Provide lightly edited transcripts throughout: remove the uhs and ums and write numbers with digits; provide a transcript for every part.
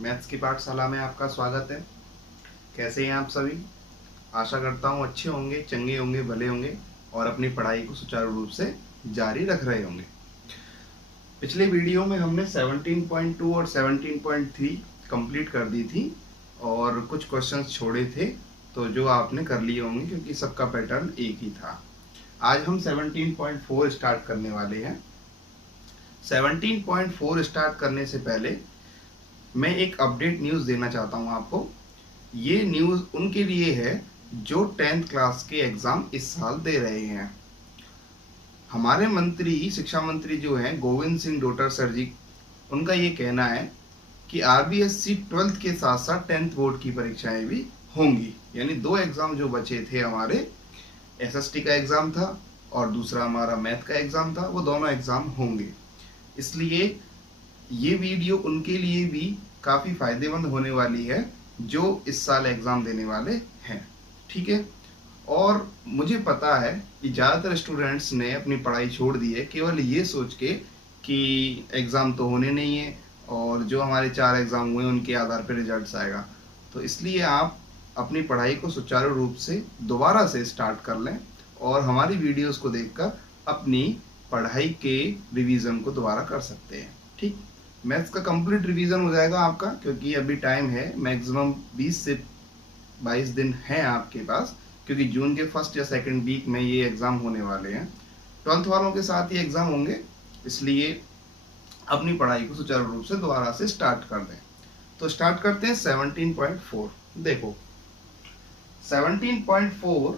Maths की पाठशाला में आपका स्वागत है। कैसे हैं आप सभी? आशा करता हूँ अच्छे होंगे, चंगे होंगे, भले होंगे और अपनी पढ़ाई को सुचारू रूप से जारी रख रहे होंगे। पिछले वीडियो में हमने 17.2 और 17.3 कंप्लीट कर दी थी और कुछ क्वेश्चंस छोड़े थे, तो जो आपने कर लिए होंगे क्योंकि सबका पैटर्न एक ही था। आज हम 17.4 स्टार्ट करने वाले हैं। 17.4 स्टार्ट करने से पहले मैं एक अपडेट न्यूज़ देना चाहता हूँ आपको। ये न्यूज़ उनके लिए है जो 10th क्लास के एग्ज़ाम इस साल दे रहे हैं। हमारे मंत्री, शिक्षा मंत्री जो हैं गोविंद सिंह डोटर सर जी, उनका ये कहना है कि आरबीएससी 12th के साथ साथ 10th बोर्ड की परीक्षाएं भी होंगी। यानी दो एग्ज़ाम जो बचे थे हमारे, एसएसटी का एग्ज़ाम था और दूसरा हमारा मैथ का एग्ज़ाम था, वो दोनों एग्ज़ाम होंगे। इसलिए ये वीडियो उनके लिए भी काफ़ी फायदेमंद होने वाली है जो इस साल एग्ज़ाम देने वाले हैं। ठीक है। और मुझे पता है कि ज़्यादातर स्टूडेंट्स ने अपनी पढ़ाई छोड़ दी है केवल ये सोच के कि एग्ज़ाम तो होने नहीं है और जो हमारे 4 एग्ज़ाम हुए उनके आधार पर रिजल्ट्स आएगा। तो इसलिए आप अपनी पढ़ाई को सुचारू रूप से दोबारा से स्टार्ट कर लें और हमारी वीडियोस को देखकर अपनी पढ़ाई के रिवीजन को दोबारा कर सकते हैं। ठीक। मैथ्स का कंप्लीट रिवीजन हो जाएगा आपका क्योंकि अभी टाइम है, मैक्सिमम 20 से 22 दिन है आपके पास, क्योंकि जून के फर्स्ट या सेकंड वीक में ये एग्ज़ाम होने वाले हैं। 12th वालों के साथ ये एग्ज़ाम होंगे, इसलिए अपनी पढ़ाई को सुचारू रूप से दोबारा से स्टार्ट कर दें। तो स्टार्ट करते हैं 17.4। देखो 17.4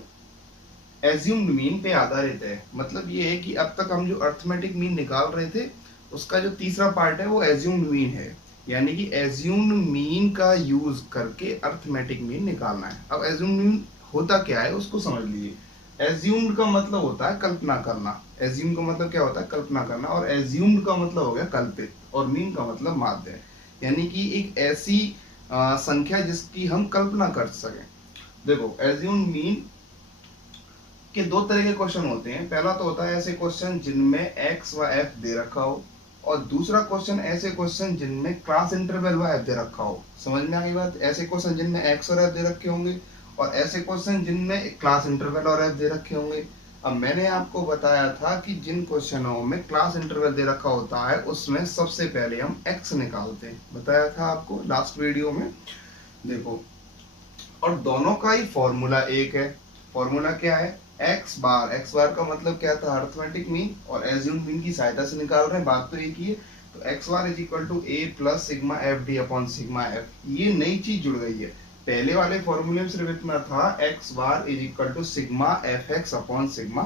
एज्यूम्ड मीन पे आधारित है। मतलब ये है कि अब तक हम जो अर्थमेटिक मीन निकाल रहे थे उसका जो तीसरा पार्ट है वो एज्यूम्ड मीन है। यानी कि एज्यूम्ड मीन का यूज करके अर्थमेटिक मीन निकालना है। अब एज्यूम्ड मीन होता क्या है उसको समझ लीजिए। एज्यूम्ड का मतलब होता है कल्पना करना। एज्यूम का मतलब क्या होता है? कल्पना करना। और एज्यूम्ड का मतलब हो गया कल्पित, और मीन का मतलब माध्य। यानी कि एक ऐसी संख्या जिसकी हम कल्पना कर सकें। देखो एज्यूम्ड मीन कि दो तरह के क्वेश्चन होते हैं। पहला तो होता है ऐसे क्वेश्चन जिनमें एक्स व एफ दे रखा हो, और दूसरा क्वेश्चन ऐसे क्वेश्चन जिनमें क्लास इंटरवल व एफ दे रखा हो। समझ में आ गई बात? ऐसे क्वेश्चन जिनमें एक्स और एफ दे रखे होंगे और ऐसे क्वेश्चन जिनमें क्लास इंटरवल और एफ दे रखे होंगे। अब मैंने आपको बताया था कि जिन क्वेश्चनों में क्लास इंटरवल दे रखा होता है उसमें सबसे पहले हम एक्स निकालते हैं, बताया था आपको लास्ट वीडियो में। देखो, और दोनों का ही फॉर्मूला एक है। फॉर्मूला क्या है? एक्स बार। एक्स बार का मतलब क्या था? अर्थमेटिक मीन, और एज्यूम मीन की सहायता से निकाल रहे हैं, बात तो एक ही है। तो X bar is equal to A plus sigma F D upon sigma F. ये नई चीज जुड़ गई है। पहले वाले फॉर्मूले में सिर्फ इतना था, x bar is equal to sigma F X upon sigma.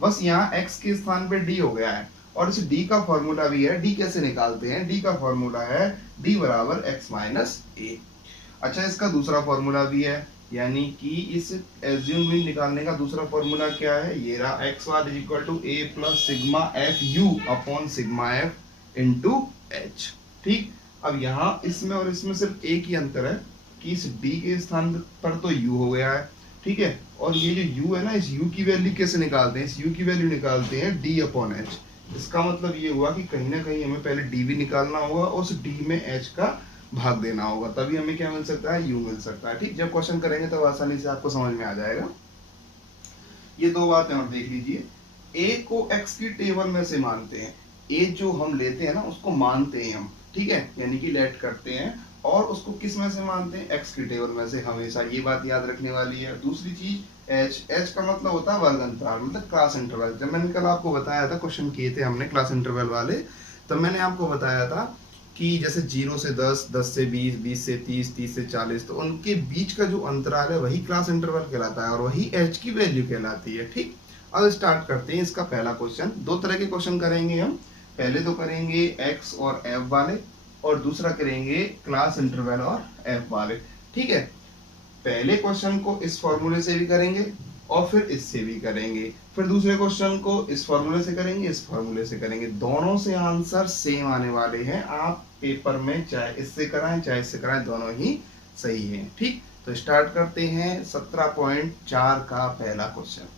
बस यहाँ एक्स के स्थान पे डी हो गया है। और इस डी का फॉर्मूला भी है। डी कैसे निकालते हैं? डी का फॉर्मूला है डी बराबर एक्स माइनस ए। अच्छा, इसका दूसरा फॉर्मूला भी है, यानी कि इस एज्यूम मीन निकालने का दूसरा फॉर्मूला क्या है? ये रहा, X bar is equal to A plus sigma F U upon sigma F into H. ठीक। अब यहाँ इसमें और इसमें सिर्फ एक ही अंतर है कि इस डी के स्थान पर तो यू हो गया है। ठीक है। और ये जो यू है ना, इस यू की वैल्यू कैसे निकालते हैं? इस यू की वैल्यू निकालते हैं डी अपॉन एच। इसका मतलब ये हुआ कि कहीं ना कहीं हमें पहले डी भी निकालना होगा और उस डी में एच का भाग देना होगा, तभी हमें क्या मिल सकता है? यू मिल सकता है। ठीक। जब क्वेश्चन करेंगे तब आसानी से आपको समझ में आ जाएगा। ये दो बातें और देख लीजिए। ए को एक्स की टेबल में से मानते हैं। ए जो हम लेते हैं ना उसको मानते हैं हम। ठीक है। यानी कि लेट करते हैं। और उसको किस में से मानते हैं? एक्स की टेबल में से। हमेशा ये बात याद रखने वाली है। दूसरी चीज एच। एच का मतलब होता है वर्ग अंतराल, मतलब क्लास इंटरवल। जब मैंने कल आपको बताया था, क्वेश्चन किए थे हमने क्लास इंटरवल वाले, तब मैंने आपको बताया था कि जैसे 0 से 10, 10 से 20, 20 से 30, 30 से 40, तो उनके बीच का जो अंतराल है वही क्लास इंटरवल कहलाता है और वही एच की वैल्यू कहलाती है। ठीक। अब स्टार्ट करते हैं इसका पहला क्वेश्चन। दो तरह के क्वेश्चन करेंगे हम। पहले तो करेंगे एक्स और एफ वाले, और दूसरा करेंगे क्लास इंटरवल और एफ वाले। ठीक है। पहले क्वेश्चन को इस फॉर्मूले से भी करेंगे और फिर इससे भी करेंगे, फिर दूसरे क्वेश्चन को इस फॉर्मूले से करेंगे, इस फॉर्मूले से करेंगे। दोनों से आंसर सेम आने वाले हैं। आप पेपर में चाहे इससे कराएं चाहे इससे कराएं, दोनों ही सही हैं। ठीक। तो स्टार्ट करते हैं 17.4 का पहला क्वेश्चन।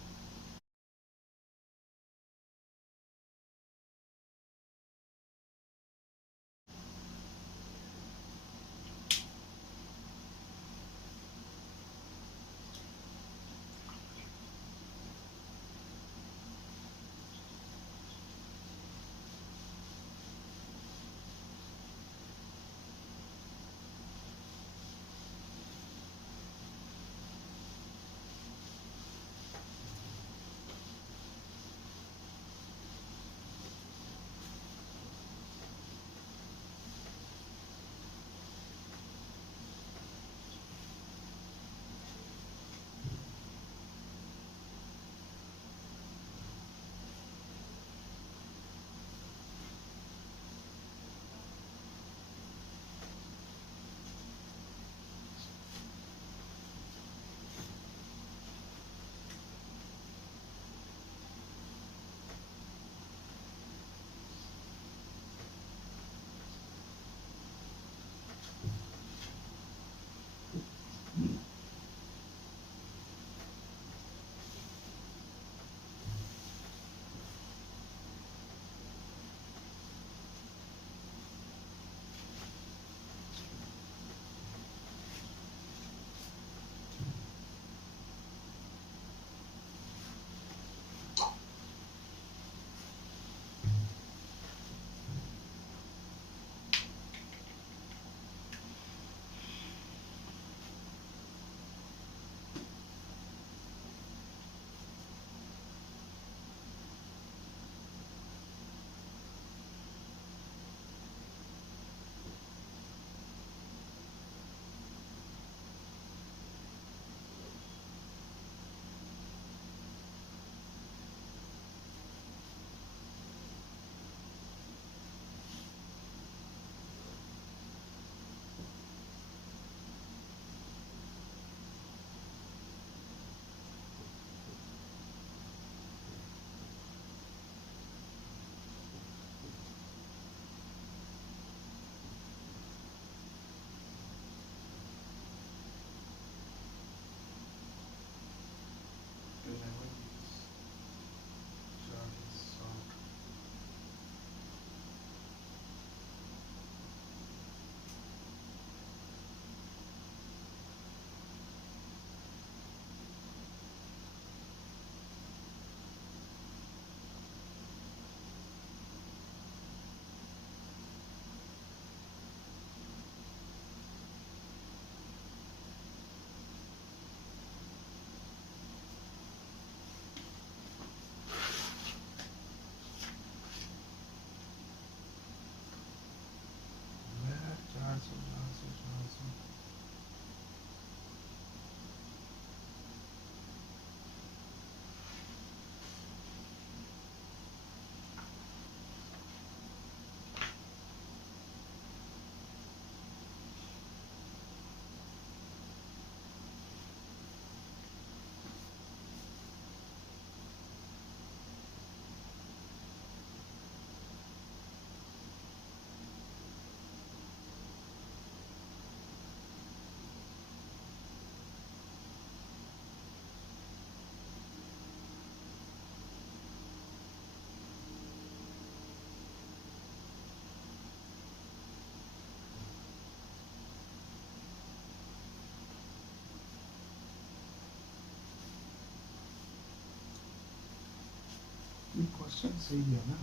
क्वेश्चन सही है ना,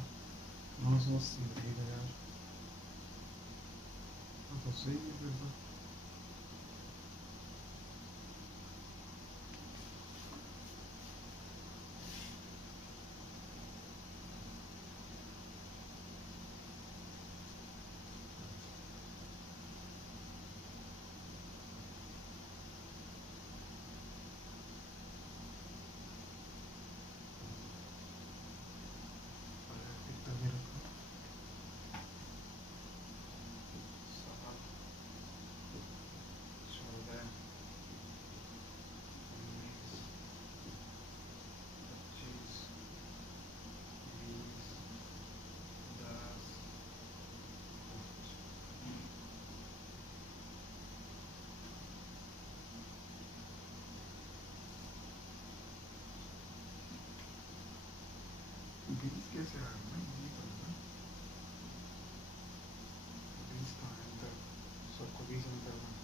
980 1000 तो सही है फिर तो। कितना दे रखा, 7 14 19 25 20 10 20 कैसे आ गया, ये तो है ना, 20 कहाँ है अंदर, सबको 20 अंदर में।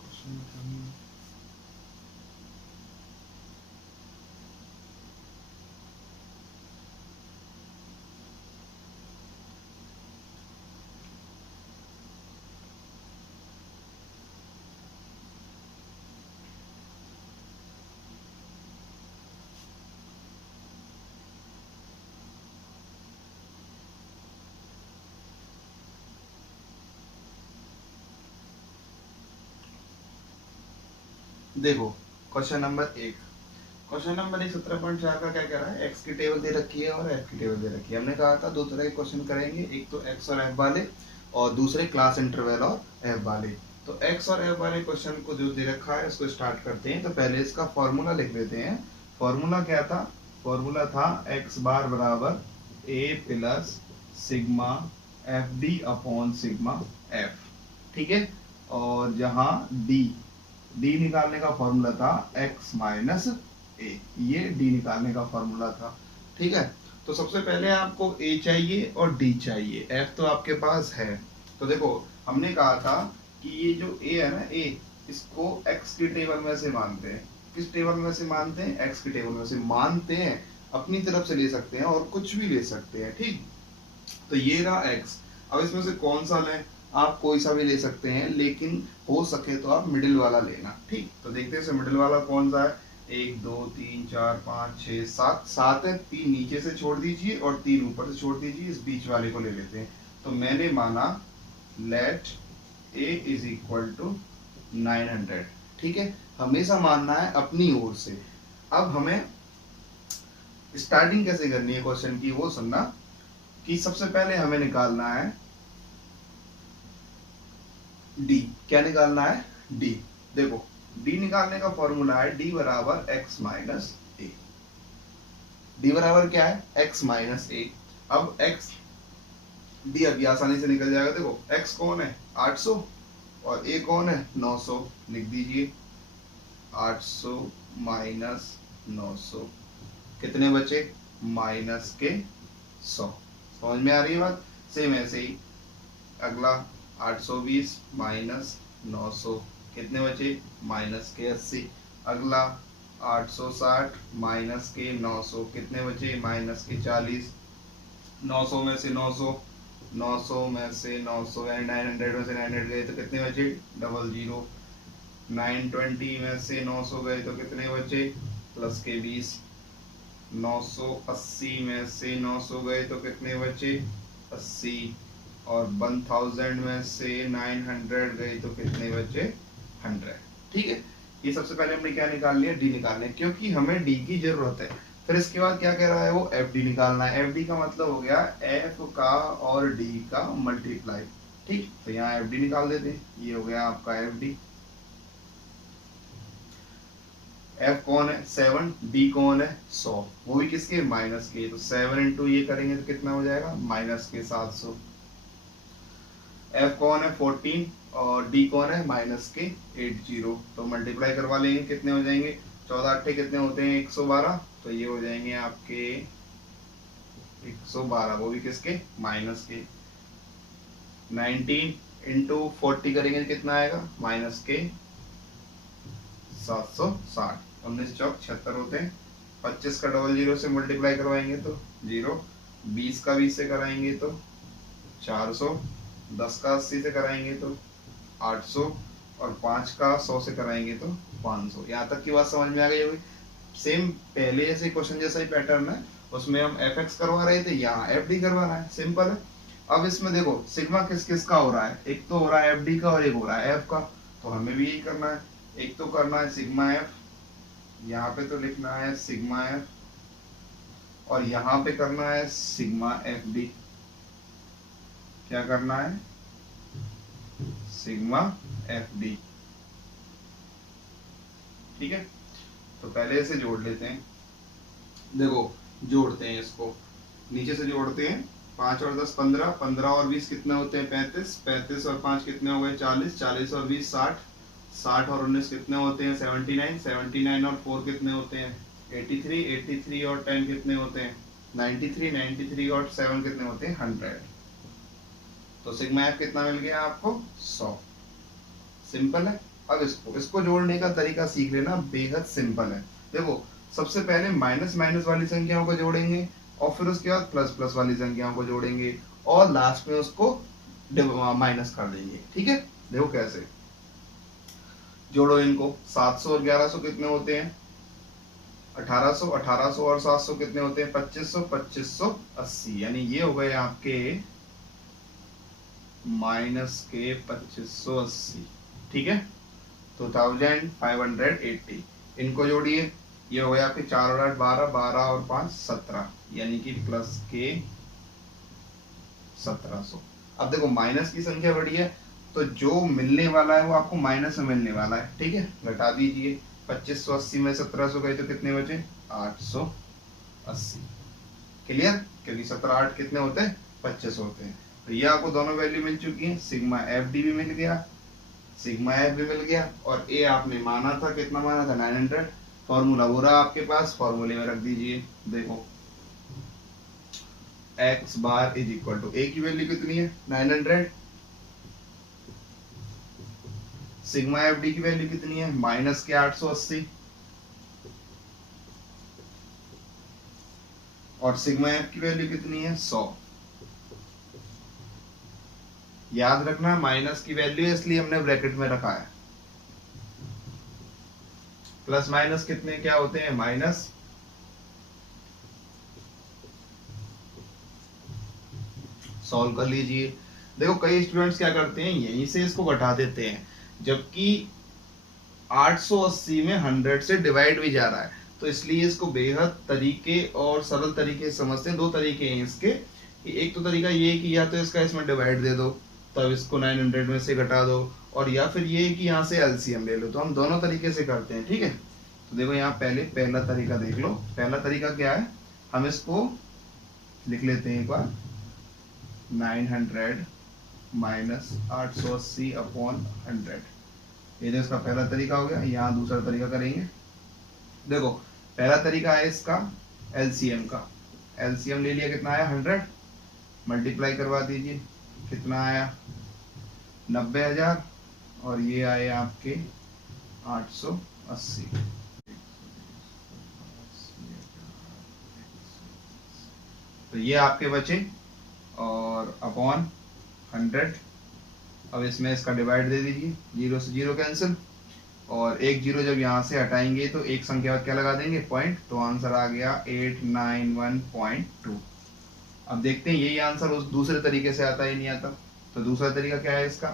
क्वेश्चन में कमी है। देखो क्वेश्चन नंबर 1, क्वेश्चन नंबर 1 17.4 का क्या कह रहा है, एक्स की टेबल दे रखी है और एफ की टेबल दे रखी है। हमने कहा था दो तरह के क्वेश्चन करेंगे, एक तो एक्स और एफ वाले और दूसरे क्लास इंटरवल और एफ वाले। तो एक्स और एफ वाले क्वेश्चन को जो दे रखा है उसको स्टार्ट करते हैं। तो पहले इसका फॉर्मूला लिख लेते हैं। फॉर्मूला क्या था, फॉर्मूला था एक्स बार बराबर A plus sigma F D upon sigma f, ठीक है। और जहां डी निकालने का फॉर्मूला था x माइनस ए, ये डी निकालने का फॉर्मूला था, ठीक है। तो सबसे पहले आपको a चाहिए और d चाहिए, f तो आपके पास है। तो देखो हमने कहा था कि ये जो a है ना, a इसको x की टेबल में से मानते हैं। किस टेबल में से मानते हैं, x की टेबल में से मानते हैं। अपनी तरफ से ले सकते हैं और कुछ भी ले सकते हैं, ठीक। तो ये रहा x। अब इसमें से कौन सा लें, आप कोई सा भी ले सकते हैं, लेकिन हो सके तो आप मिडिल वाला लेना, ठीक। तो देखते हैं मिडिल वाला कौन सा है, 1 2 3 4 5 6 7, 7 है, 3 नीचे से छोड़ दीजिए और 3 ऊपर से छोड़ दीजिए, इस बीच वाले को ले लेते हैं। तो मैंने माना let a is equal to 900, ठीक है। हमेशा मानना है अपनी ओर से। अब हमें स्टार्टिंग कैसे करनी है क्वेश्चन की, वो सुनना कि सबसे पहले हमें निकालना है डी। क्या निकालना है, डी। देखो डी निकालने का फॉर्मूला है डी बराबर एक्स माइनस ए। डी बराबर क्या है, एक्स माइनस ए। अब एक्स डी अभी आसानी से निकल जाएगा। देखो एक्स कौन है 800 और ए कौन है 900, लिख दीजिए 800 माइनस 900 कितने बचे, माइनस के 100। समझ में आ रही है बात। सेम ऐसे ही अगला 820 माइनस 900 कितने बचे, माइनस के 80। अगला 860 माइनस के 900 कितने बचे, माइनस के 40। 900 में से 900, 900 में से 900 यानी 900 में से 900 गए तो कितने बचे, 00। 920 में से 900 गए तो कितने बचे, प्लस के 20। 980 में से 900 गए तो कितने बचे, 80। और 1000 में से 900 गए तो कितने बचे, 100, ठीक है। ये सबसे पहले हमने क्या निकाल लिया, डी निकाल लिया, क्योंकि हमें डी की जरूरत है। फिर इसके बाद क्या कह रहा है वो, एफ डी निकालना है। एफ डी का मतलब हो गया एफ का और डी का मल्टीप्लाई, ठीक। तो यहाँ एफ डी निकाल देते हैं, ये हो गया आपका एफ डी। एफ कौन है 7, डी कौन है 100, वो भी किसके, माइनस के। तो 7 इंटू ये करेंगे तो कितना हो जाएगा, माइनस के 700। एफ कौन है 14 और डी कौन है माइनस के 80। तो मल्टीप्लाई करवा लेंगे, कितने हो जाएंगे, 14 8 कितने होते हैं 112। तो ये हो जाएंगे आपके 112, वो भी किसके, माइनस के। 19 इंटू 40 करेंगे तो कितना आएगा, माइनस के 760, 19 चौक 76 होते हैं। 25 का डबल जीरो से मल्टीप्लाई करवाएंगे तो 0, 20 का 20 से कराएंगे तो 400, 10 का 80 से कराएंगे तो 800 और 5 का 100 से कराएंगे तो 500। यहाँ तक की बात समझ में आ गई होगी। सेम पहले ऐसे क्वेश्चन जैसा ही पैटर्न है, उसमें हम fx करवा रहे थे, यहाँ fd करवा रहा है, सिंपल है। अब इसमें देखो सिग्मा किस किस का हो रहा है, एक तो हो रहा है fd का और एक हो रहा है f का, तो हमें भी यही करना है। एक तो करना है सिग्मा f, यहाँ पे तो लिखना है सिग्मा f, और यहाँ पे करना है सिग्मा fd। क्या करना है, सिग्मा fd। ठीक है, तो पहले इसे जोड़ लेते हैं। देखो जोड़ते हैं इसको, नीचे से जोड़ते हैं। 5 और 10 15, 15 और 20 कितने होते हैं 35, 35 और 5 कितने हो गए 40, 40 और 20 60, 60 और 19 कितने होते हैं 79, 79 और 4 कितने होते हैं 83, 83 और 10 कितने होते हैं 93, 93 और 7 कितने होते हैं 100। तो सिग्मा एफ कितना मिल गया आपको 100। सिंपल है। अब इसको जोड़ने का तरीका सीख लेना, बेहद सिंपल है। देखो सबसे पहले माइनस माइनस वाली संख्याओं को जोड़ेंगे और फिर उसके बाद प्लस प्लस वाली संख्याओं को जोड़ेंगे और लास्ट में उसको माइनस कर देंगे। ठीक है, देखो कैसे जोड़ो इनको। 700 और 1100 कितने होते हैं 1800, 1800 और 700 कितने होते हैं 2500, 2580, यानी ये हो गए आपके माइनस के 2580। ठीक है, 2580। इनको जोड़िए, ये हो गया आपके 4 और 8 12, 12 और 5 17, यानी कि प्लस के 1700। अब देखो माइनस की संख्या बड़ी है तो जो मिलने वाला है वो आपको माइनस में मिलने वाला है। ठीक है, घटा दीजिए। 2580 में 1700 गए तो कितने बचे 880। क्लियर, क्योंकि 17 8 कितने होते हैं 25 होते हैं। तो ये आपको दोनों वैल्यू मिल चुकी है। सिग्मा एफ डी भी मिल गया, सिग्मा एफ भी मिल गया, और ए आपने माना था, कितना माना था 900। फॉर्मूला वो रहा आपके पास, फॉर्मूले में रख दीजिए। देखो x bar is equal to A की वैल्यू कितनी है 900, सिग्मा एफ डी की वैल्यू कितनी है माइनस के 880, और सिग्मा एफ की वैल्यू कितनी है 100। याद रखना माइनस की वैल्यू इसलिए हमने ब्रैकेट में रखा है। प्लस माइनस कितने क्या होते हैं माइनस, सॉल्व कर लीजिए। देखो कई स्टूडेंट्स क्या करते हैं यहीं से इसको घटा देते हैं, जबकि 880 में 100 से डिवाइड भी जा रहा है, तो इसलिए इसको बेहद तरीके और सरल तरीके से समझते हैं। दो तरीके हैं इसके, एक तो तरीका ये है कि या तो इसका इसमें डिवाइड दे दो तब इसको 900 में से घटा दो, और या फिर ये कि यहाँ से एलसीएम ले लो। तो हम दोनों तरीके से करते हैं। ठीक है, तो देखो यहाँ पहला तरीका देख लो। पहला तरीका क्या है, हम इसको लिख लेते हैं एक बार, 900 माइनस 880 अपॉन 100। ये तो इसका पहला तरीका हो गया। यहाँ दूसरा तरीका करेंगे। देखो पहला तरीका है इसका एलसीएम का, एलसीएम ले लिया, कितना आया 100, मल्टीप्लाई करवा दीजिए, कितना आया 90,000, और ये आए आपके 880। तो ये आपके बचे, और अपॉन 100। अब इसमें इसका डिवाइड दे दीजिए, 0 से 0 कैंसिल, और एक 0 जब यहाँ से हटाएंगे तो एक संख्या बाद क्या लगा देंगे पॉइंट, तो आंसर आ गया 891.2। अब देखते हैं यही आंसर उस दूसरे तरीके से आता ही नहीं आता। तो दूसरा तरीका क्या है इसका,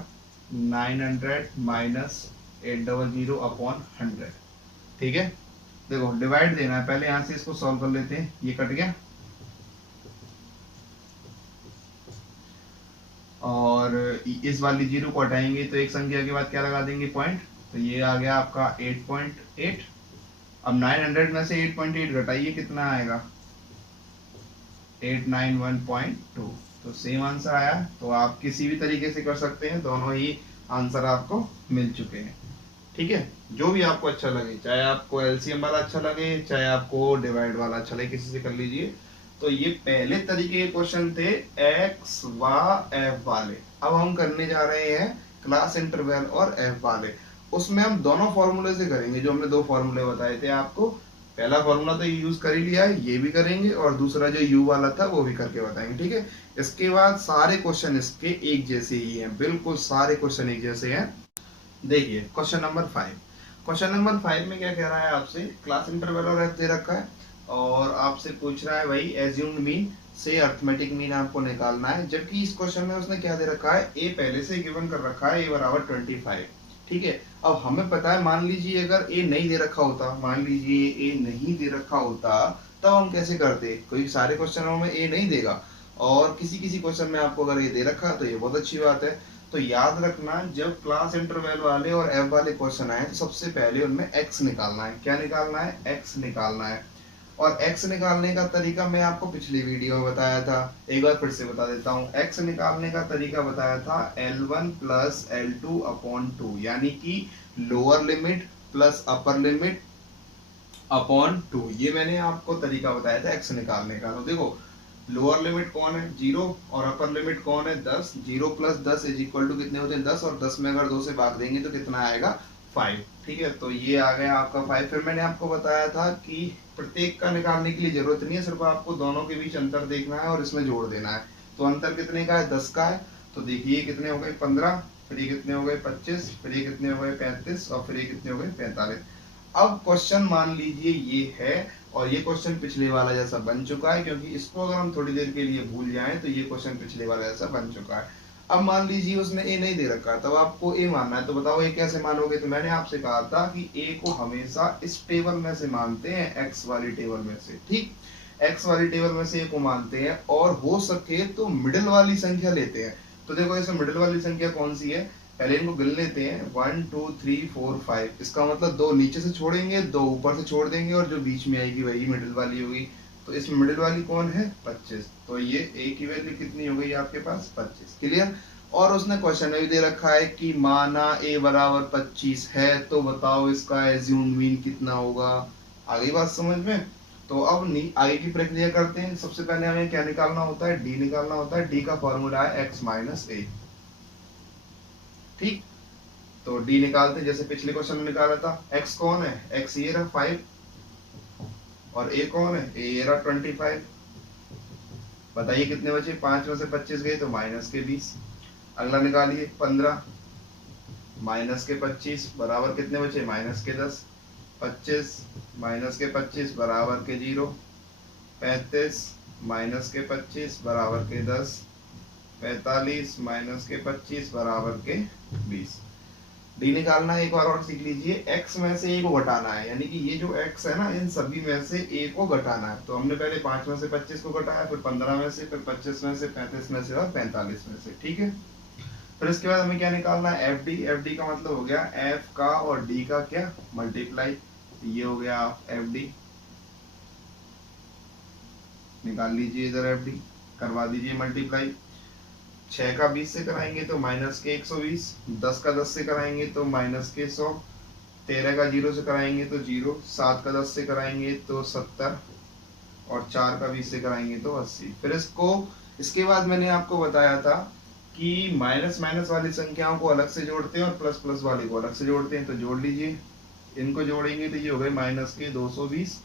900 माइनस 800 अपॉन 100। ठीक है, देखो डिवाइड देना है, पहले यहाँ से इसको सॉल्व कर लेते हैं। ये कट गया, और इस वाली 0 को हटाएंगे तो एक संख्या के बाद क्या लगा देंगे पॉइंट, तो ये आ गया आपका 8.8। अब 900 में से 8.8 घटाइए, कितना आएगा 891.2। तो सेम आंसर आया। तो आप किसी भी तरीके से कर सकते हैं, दोनों ही आंसर आपको मिल चुके हैं। ठीक है, जो भी आपको अच्छा लगे, चाहे आपको एलसीएम वाला अच्छा लगे, चाहे आपको डिवाइड वाला अच्छा लगे, किसी से कर लीजिए। तो ये पहले तरीके के क्वेश्चन थे एक्स व एफ वाले। अब हम करने जा रहे हैं क्लास इंटरवल और एफ वाले। उसमें हम दोनों फॉर्मूले से करेंगे, जो हमने दो फॉर्मूले बताए थे आपको। पहला फॉर्मूला तो यूज कर ही लिया है, ये भी करेंगे, और दूसरा जो यू वाला था वो भी करके बताएंगे, ठीक है। इसके बाद सारे क्वेश्चन इसके एक जैसे ही हैं, बिल्कुल सारे क्वेश्चन एक जैसे हैं। देखिए क्वेश्चन नंबर 5। क्वेश्चन नंबर 5 में क्या कह रहा है आपसे, क्लास इंटरवल और एफ दे रखा है, और आपसे पूछ रहा है भाई एज्यूम्ड मीन से अर्थमेटिक मीन आपको निकालना है। जबकि इस क्वेश्चन में उसने क्या दे रखा है, ए पहले से गिवन कर रखा है, ए बराबर 25, ठीक है। अब हमें पता है, मान लीजिए अगर ए नहीं दे रखा होता, मान लीजिए ए नहीं दे रखा होता, तब हम कैसे करते, क्योंकि सारे क्वेश्चनों में ए नहीं देगा, और किसी किसी क्वेश्चन में आपको अगर ये दे रखा है तो ये बहुत अच्छी बात है। तो याद रखना, जब क्लास इंटरवल वाले और एफ वाले क्वेश्चन आए तो सबसे पहले उनमें एक्स निकालना है। क्या निकालना है, एक्स निकालना है। और एक्स निकालने का तरीका मैं आपको पिछली वीडियो में बताया था, एक बार फिर से बता देता हूँ। एक्स निकालने का तरीका बताया था L1 प्लस L2 अपॉन 2, यानी कि lower limit plus upper limit upon 2। ये मैंने आपको तरीका बताया था एक्स निकालने का। तो देखो, लोअर लिमिट कौन है, 0, और अपर लिमिट कौन है, 10। 0 प्लस 10 इज इक्वल टू कितने होते हैं, 10, और 10 में अगर 2 से भाग देंगे तो कितना आएगा, 5, ठीक है। तो ये आ गया आपका 5। फिर मैंने आपको बताया था कि प्रत्येक का निकालने की लिए जरूरत नहीं है, सिर्फ आपको दोनों के बीच अंतर देखना है और इसमें जोड़ देना है। तो अंतर कितने का है, 10 का है। तो देखिए कितने हो गए, 15, फिर ये कितने हो गए, 25, फिर ये कितने हो गए, 35, और फिर ये कितने हो गए, 45। अब क्वेश्चन मान लीजिए ये है, और ये क्वेश्चन पिछले वाला जैसा बन चुका है, क्योंकि इसको अगर हम थोड़ी देर के लिए भूल जाएं तो ये क्वेश्चन पिछले वाला जैसा बन चुका है। अब मान लीजिए उसने ए नहीं दे रखा, तब आपको ए मानना है। तो बताओ ए कैसे मानोगे, तो मैंने आपसे कहा था कि ए को हमेशा इस टेबल में से मानते हैं, एक्स वाली टेबल में से, ठीक। एक्स वाली टेबल में से ए को मानते हैं, और हो सके तो मिडिल वाली संख्या लेते हैं। तो देखो इसमें मिडिल वाली संख्या कौन सी है, पहले इनको गिन लेते हैं, 1 2 3 4 5। इसका मतलब 2 नीचे से छोड़ेंगे, 2 ऊपर से छोड़ देंगे, और जो बीच में आएगी वही मिडिल वाली होगी। तो इसमें मिडिल वाली कौन है, 25। तो ये ए की वैल्यू कितनी हो गई आपके पास, 25, क्लियर। और उसने क्वेश्चन में भी दे रखा है कि माना ए बराबर 25 है, तो बताओ इसका एज्यूम्ड मीन कितना होगा। आ गई बात समझ में। तो अब आगे की प्रक्रिया करते हैं। सबसे पहले हमें क्या निकालना होता है, डी निकालना होता है। डी का फॉर्मूला है एक्स माइनस ए, ठीक। तो डी निकालते जैसे पिछले क्वेश्चन में निकाला था। एक्स कौन है, एक्स ये रहा 5, और ए कौन है, ए ये रहा 25। बताइए कितने बचे, 5 में से 25 गए तो माइनस के 20। अगला निकालिए 15 माइनस के 25 बराबर कितने बचे, माइनस के 10। 25 माइनस के 25 बराबर के 0। 35 माइनस के 25 बराबर के 10। 45 माइनस के 25 बराबर के 20। डी निकालना है, एक बार और सीख लीजिए। x में से a को घटाना है, यानी कि ये जो x है ना, इन सभी में से a को घटाना है। तो हमने पहले 5 में से 25 को घटाया, फिर 15 में से, फिर 25 में से, 35 में से, और 45 में से, ठीक है। फिर इसके बाद हमें क्या निकालना है, एफ डी। एफ डी का मतलब हो गया f का और d का क्या, मल्टीप्लाई। ये हो गया एफ डी, निकाल लीजिए इधर एफ डी, करवा दीजिए मल्टीप्लाई। 6 का 20 से कराएंगे तो माइनस के 120, 10 का 10 से कराएंगे तो माइनस के 100, 13 का 0 से कराएंगे तो 0, 7 का 10 से कराएंगे तो 70, और 4 का 20 से कराएंगे तो 80। फिर इसके बाद मैंने आपको बताया था कि माइनस माइनस वाली संख्याओं को अलग से जोड़ते हैं और प्लस प्लस वाली को अलग से जोड़ते हैं। तो जोड़ लीजिए, इनको जोड़ेंगे तो ये हो गए माइनस के 220,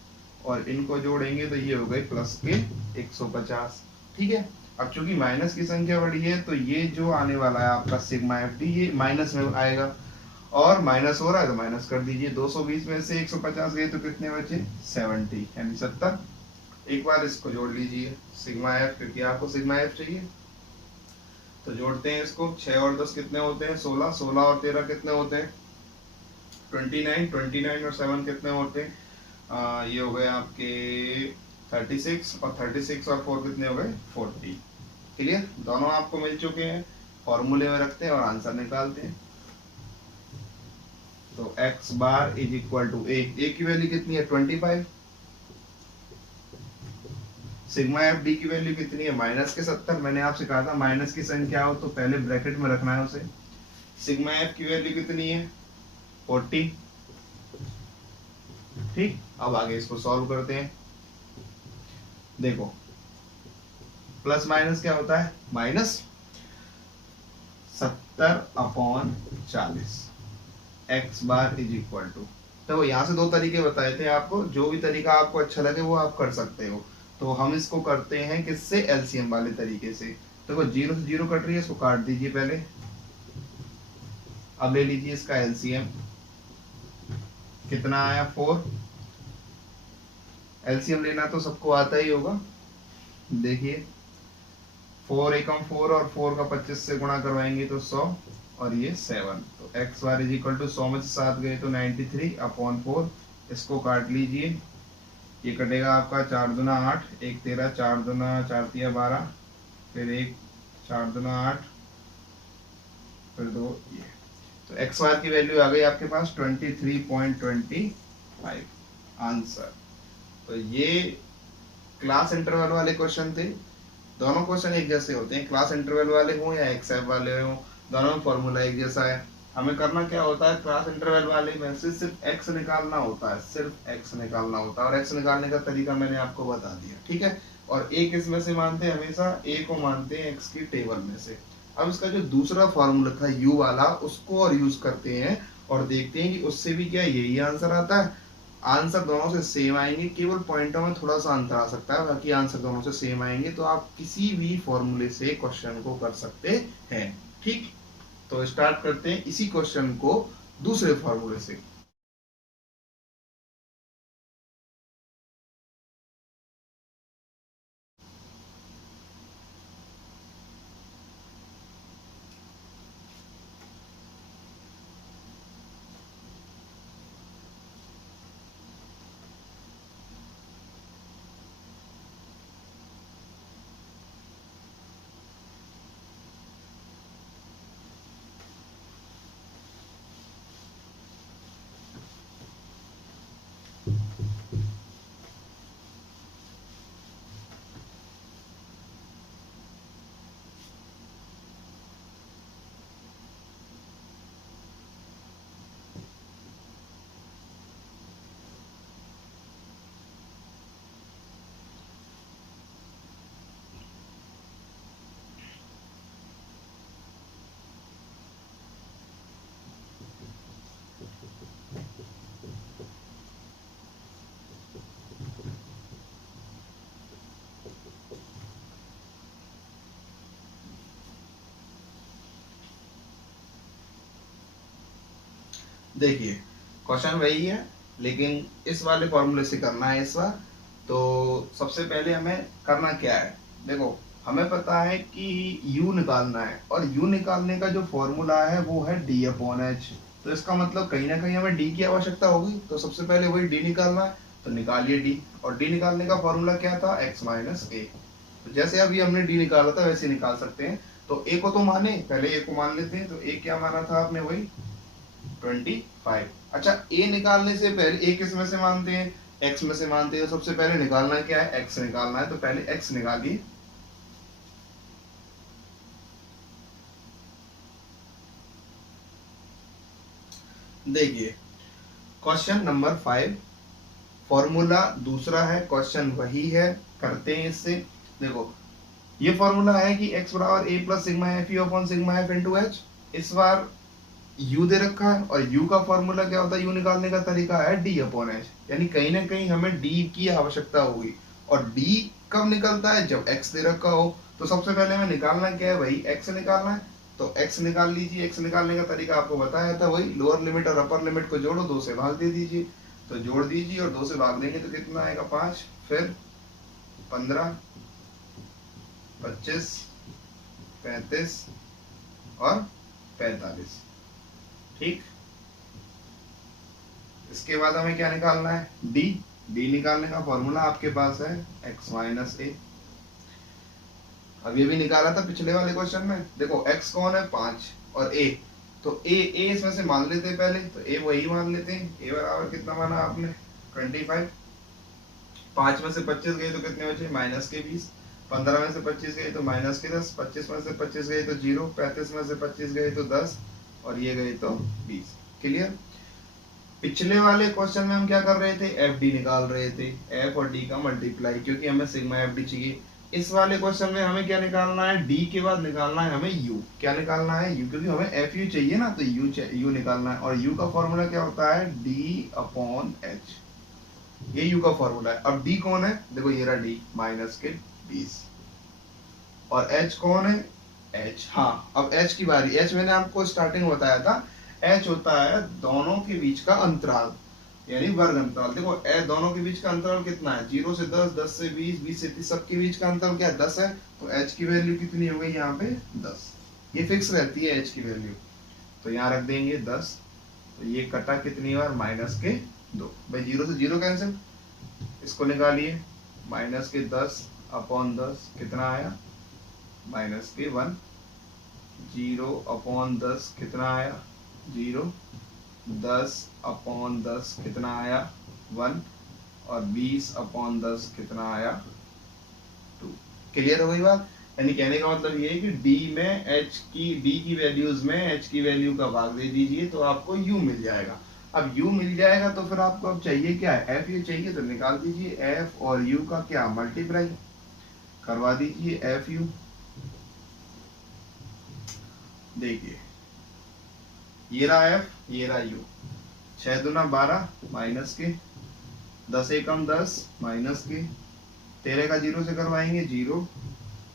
और इनको जोड़ेंगे तो ये हो गए प्लस के 150, ठीक है। अब चूंकि माइनस की संख्या बड़ी है, तो ये जो आने वाला है आपका सिग्मा एफ डी, ये माइनस में आएगा, और माइनस हो रहा है तो माइनस कर दीजिए। 220 में से 150 गए तो कितने बचे, 70, यानी 70। एक बार इसको जोड़ लीजिए सिग्मा एफ, क्योंकि आपको सिग्मा एफ चाहिए। तो जोड़ते हैं इसको, 6 और 10 कितने होते हैं, 16, 16 और 13 कितने होते हैं, 29, 29 और 7 कितने होते हैं, ये हो गए आपके 36, और 36 और 4 कितने हो गए, 40। क्लियर, दोनों आपको मिल चुके हैं। फॉर्मूले में रखते हैं और आंसर निकालते हैं। तो x bar is equal to A की वैल्यू कितनी है, 25। सिग्मा एफ डी की वैल्यू कितनी है, माइनस के 70। मैंने आपसे कहा था माइनस की संख्या हो तो पहले ब्रैकेट में रखना है उसे। सिग्मा एफ की वैल्यू कितनी है, 40, ठीक। अब आगे इसको सॉल्व करते हैं। देखो प्लस माइनस क्या होता है, minus, upon 40 X bar is equal to. तो यहाँ से दो तरीके बताए थे आपको, जो भी तरीका आपको अच्छा लगे वो आप कर सकते हो। तो हम इसको करते हैं किससे, एलसीएम वाले तरीके से। देखो जीरो से जीरो कट रही है, इसको काट दीजिए पहले। अब ले लीजिए इसका एलसीएम, कितना आया 4। एलसीएम लेना तो सबको आता ही होगा। देखिए 4 एकम 4 और 4 का 25 से गुणा करवाएंगे तो 100 और ये 7। तो X bar is equal to 100 में से 7 गए तो 93 अपॉन 4। इसको काट लीजिए, ये कटेगा आपका 4 दूना 8, 1 13, 4 दूना 4 तिया 12, फिर 1 4 दूना 8, फिर 2 ये। तो एक्स बार की वैल्यू आ गई आपके पास 23.25 आंसर। तो ये क्लास इंटरवल वाले क्वेश्चन थे। दोनों क्वेश्चन एक जैसे होते हैं, क्लास इंटरवल वाले हों या एक्सएफ वाले हों, दोनों में फॉर्मूला एक जैसा है। हमें करना क्या होता है, क्लास इंटरवल वाले में से सिर्फ एक्स निकालना होता है, सिर्फ एक्स निकालना होता है, और एक्स निकालने का तरीका मैंने आपको बता दिया, ठीक है। और ए किस में से मानते हैं, हमेशा ए को मानते हैं एक्स की टेबल में से। अब इसका जो दूसरा फॉर्मूला था यू वाला, उसको और यूज करते हैं और देखते हैं कि उससे भी क्या यही आंसर आता है। आंसर दोनों से सेम आएंगे, केवल पॉइंटों में थोड़ा सा अंतर आ सकता है, बाकी आंसर दोनों से सेम आएंगे। तो आप किसी भी फॉर्मूले से क्वेश्चन को कर सकते हैं, ठीक। तो स्टार्ट करते हैं इसी क्वेश्चन को दूसरे फॉर्मूले से। देखिए क्वेश्चन वही है, लेकिन इस वाले फॉर्मूले से करना है इस बार। तो सबसे पहले हमें करना क्या है, देखो हमें पता है कि u निकालना है, और u निकालने का जो फॉर्मूला है वो है d अपॉन एच। तो इसका मतलब कहीं ना कहीं हमें d की आवश्यकता होगी, तो सबसे पहले वही d निकालना है। तो निकालिए d, और d निकालने का फॉर्मूला क्या था, x माइनस ए। तो जैसे अभी हमने d निकाला था वैसे निकाल सकते हैं। तो a को तो माने, पहले a को मान लेते हैं। तो a क्या माना था आपने, वही 25। अच्छा a निकालने से पहले a किस में से मानते हैं, x में से मानते हैं। सबसे पहले निकालना क्या है, x निकालना है। तो पहले x निकालिए। देखिए क्वेश्चन नंबर 5, फॉर्मूला दूसरा है, क्वेश्चन वही है, करते हैं इससे। देखो ये फॉर्मूला है कि x बराबर a plus sigma F U upon sigma F into H. इस बार u दे रखा है, और u का फॉर्मूला क्या होता है, u निकालने का तरीका है d अपॉन एच। यानी कहीं ना कहीं हमें d की आवश्यकता होगी, और d कब निकलता है, जब x दे रखा हो। तो सबसे पहले हमें निकालना क्या है, वही x निकालना है। तो x निकाल लीजिए। x निकालने का तरीका आपको बताया था, वही लोअर लिमिट और अपर लिमिट को जोड़ो, 2 से भाग दे दीजिए। तो जोड़ दीजिए और 2 से भाग देंगे तो कितना आएगा, 5, फिर 15, 25, 35 और 45, ठीक। इसके बाद हमें क्या निकालना है, d। d निकालने का फॉर्मूला आपके पास है x माइनस ए। अब ये भी निकाला था पिछले वाले क्वेश्चन में। देखो x कौन है, 5, और a, तो a इसमें से मान लेते हैं पहले। तो a वही मान लेते हैं। a बराबर कितना माना आपने, 25। 5 में से 25 गए तो कितने बचे, माइनस के 20। 15 में से 25 गए तो माइनस के 10। 25 में से 25 गए तो 0। 35 में से 25 गए तो 10, और ये गए तो 20। क्लियर। पिछले वाले क्वेश्चन में हम क्या कर रहे थे, एफ डी निकाल रहे थे, एफ और डी का मल्टीप्लाई, क्योंकि हमें सिग्मा एफ डी चाहिए। इस वाले क्वेश्चन में हमें क्या निकालना है, डी के बाद निकालना है हमें यू। क्या निकालना है, यू, क्योंकि हमें एफ यू चाहिए ना, तो यू निकालना है। और यू का फॉर्मूला क्या होता है, डी अपॉन एच, ये यू का फॉर्मूला है। अब डी कौन है, देखो ये रहा डी माइनस के 20, और एच कौन है, एच। हाँ, अब एच की बारी। एच मैंने आपको स्टार्टिंग में बताया था, एच होता है दोनों के बीच का अंतराल, यानी वर्ग अंतराल। देखो दोनों के बीच का अंतराल कितना है, 0 से 10, 10 से 20, 20 से 30, सबके बीच का अंतराल क्या है, 10 है। तो एच की वैल्यू कितनी हो गई यहाँ पे, 10। ये फिक्स रहती है एच की वैल्यू, तो यहाँ रख देंगे 10। तो ये कटा कितनी बार, माइनस के 2। भाई 0 से 0 कैंसिल, इसको निकालिए, माइनस के 10 अपॉन 10 कितना आया, माइनस के 1। 0 अपॉन 10 कितना आया, 0। 10 अपॉन 10 कितना आया, 1। और 20 अपॉन 10 कितना आया, 2। क्लियर हो गई बात। यानी कहने का मतलब ये है कि डी की वैल्यूज में एच की वैल्यू का भाग दे दीजिए तो आपको यू मिल जाएगा। अब यू मिल जाएगा तो फिर आपको अब चाहिए क्या है, एफ यू चाहिए, तो निकाल दीजिए एफ और यू का क्या मल्टीप्लाई करवा दीजिए, एफ यू। देखिए ये रहा एफ, ये रहा यू। 6 दूना 12 माइनस के, 10 एकम 10 माइनस के, 13 का 0 से करवाएंगे 0,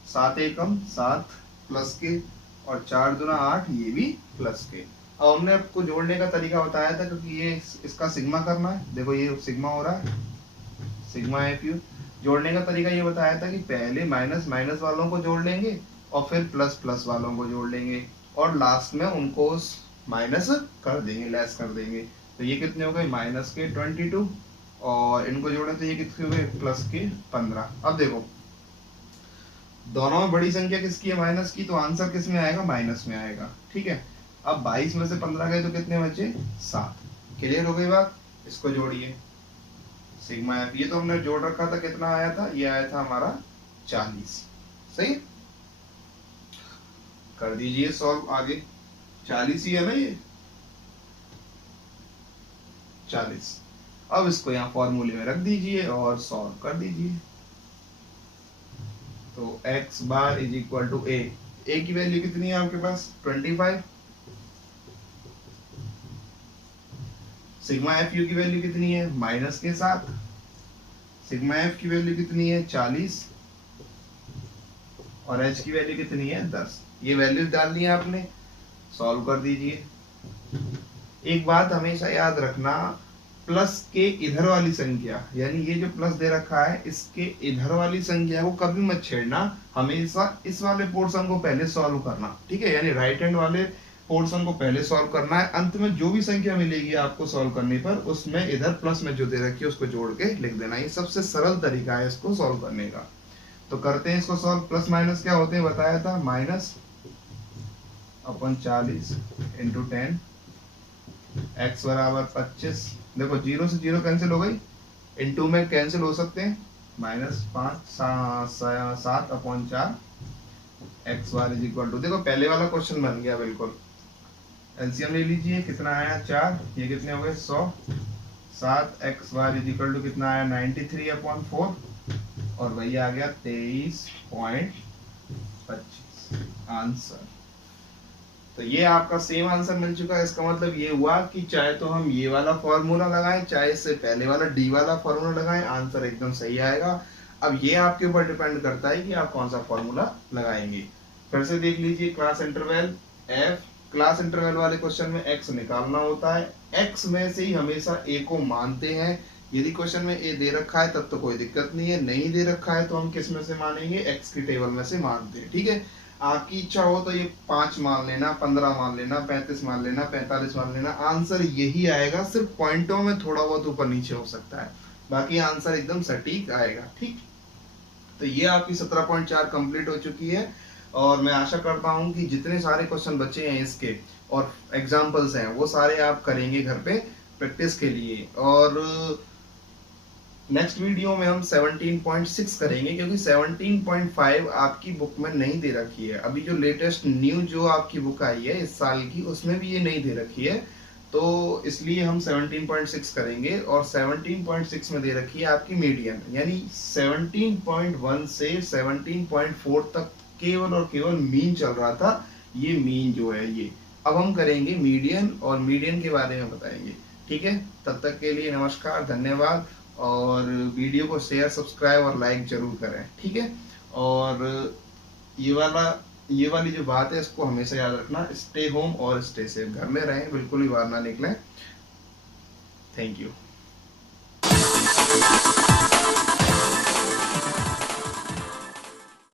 7 एकम 7 प्लस के, और 4 दूना 8 ये भी प्लस के। अब हमने आपको जोड़ने का तरीका बताया था, क्योंकि ये इसका सिग्मा करना है। देखो ये सिग्मा हो रहा है, सिग्मा एफ यू। जोड़ने का तरीका ये बताया था कि पहले माइनस माइनस वालों को जोड़ लेंगे और फिर प्लस प्लस वालों को जोड़ लेंगे, और लास्ट में उनको माइनस कर देंगे, लेस कर देंगे। तो ये कितने हो गए, माइनस के 22, और इनको जोड़े तो ये कितने हो गए, प्लस के 15। अब देखो दोनों में बड़ी संख्या किसकी है, माइनस की, तो आंसर किस में आएगा, माइनस में आएगा। ठीक है, अब 22 में से 15 गए तो कितने बचे, 7। क्लियर हो गई बात। इसको जोड़िए, सिग्मा एफ, ये तो हमने जोड़ रखा था, कितना आया था, ये आया था हमारा 40। सही, कर दीजिए सॉल्व आगे। 40 ही है ना ये, 40। अब इसको यहाँ फॉर्मूले में रख दीजिए और सॉल्व कर दीजिए। तो x bar is equal to a की वैल्यू कितनी है आपके पास, 25। सिग्मा एफ यू की वैल्यू कितनी है, माइनस के 7। सिग्मा एफ की वैल्यू कितनी है, 40, और h की वैल्यू कितनी है, 10। ये वैल्यूज डालनी है आपने, सॉल्व कर दीजिए। एक बात हमेशा याद रखना, प्लस के इधर वाली संख्या, यानी ये जो प्लस दे रखा है इसके इधर वाली संख्या को कभी मत छेड़ना, हमेशा इस वाले पोर्शन को पहले सॉल्व करना। ठीक है, यानी राइट हैंड वाले पोर्शन को पहले सॉल्व करना है। अंत में जो भी संख्या मिलेगी आपको सॉल्व करने पर, उसमें इधर प्लस में जो दे रखी है उसको जोड़ के लिख देना। ये सबसे सरल तरीका है इसको सॉल्व करने का। तो करते हैं इसको सॉल्व। प्लस माइनस क्या होते हैं बताया था, माइनस अपन 40 इंटू 10, x बराबर 25। देखो 0 से 0 कैंसिल हो गई, इनटू में कैंसिल हो सकते हैं, minus 7 upon 4 X bar is equal to, देखो पहले वाला क्वेश्चन बन गया बिल्कुल। एलसीएम ले लीजिए, कितना आया 4, ये कितने हो गए 100। 7 X bar is equal to कितना आया 93 अपॉन 4, और वही आ गया 23.25 आंसर। तो ये आपका सेम आंसर मिल चुका है। इसका मतलब ये हुआ कि चाहे तो हम ये वाला फॉर्मूला लगाएं, चाहे इससे पहले वाला डी वाला फॉर्मूला लगाएं, आंसर एकदम सही आएगा। अब ये आपके ऊपर डिपेंड करता है कि आप कौन सा फॉर्मूला लगाएंगे। फिर से देख लीजिए, class interval F, class interval वाले क्वेश्चन में एक्स निकालना होता है, एक्स में से ही हमेशा ए को मानते हैं। यदि क्वेश्चन में ए दे रखा है तब तो कोई दिक्कत नहीं है, नहीं दे रखा है तो हम किस में से मानेंगे, एक्स की टेबल में से मानते हैं। ठीक है, आपकी इच्छा हो तो ये 5 मान लेना, 15 मान लेना, 35 मान लेना, 45 मान लेना, आंसर यही आएगा। सिर्फ पॉइंटों में थोड़ा बहुत ऊपर नीचे हो सकता है, बाकी आंसर एकदम सटीक आएगा। ठीक, तो ये आपकी 17.4 कंप्लीट हो चुकी है, और मैं आशा करता हूं कि जितने सारे क्वेश्चन बचे हैं इसके और एग्जाम्पल्स हैं वो सारे आप करेंगे घर पे प्रैक्टिस के लिए। और नेक्स्ट वीडियो में हम 17.6 करेंगे, क्योंकि 17.5 आपकी बुक में नहीं दे रखी है। अभी जो लेटेस्ट न्यू जो आपकी बुक आई है इस साल की, उसमें भी ये नहीं दे रखी है। तो इसलिए हम 17.6 करेंगे, और 17.6 में दे रखी है आपकी मीडियन, यानी 17.1 से 17.4 तक केवल और केवल मीन चल रहा था। ये मीन जो है ये, अब हम करेंगे मीडियन, और मीडियन के बारे में बताएंगे। ठीक है, तब तक के लिए नमस्कार, धन्यवाद, और वीडियो को शेयर, सब्सक्राइब और लाइक जरूर करें। ठीक है, और ये वाला ये वाली जो बात है इसको हमेशा याद रखना, स्टे होम और स्टे सेफ, घर में रहें, बिल्कुल भी बाहर ना निकलें। Thank you.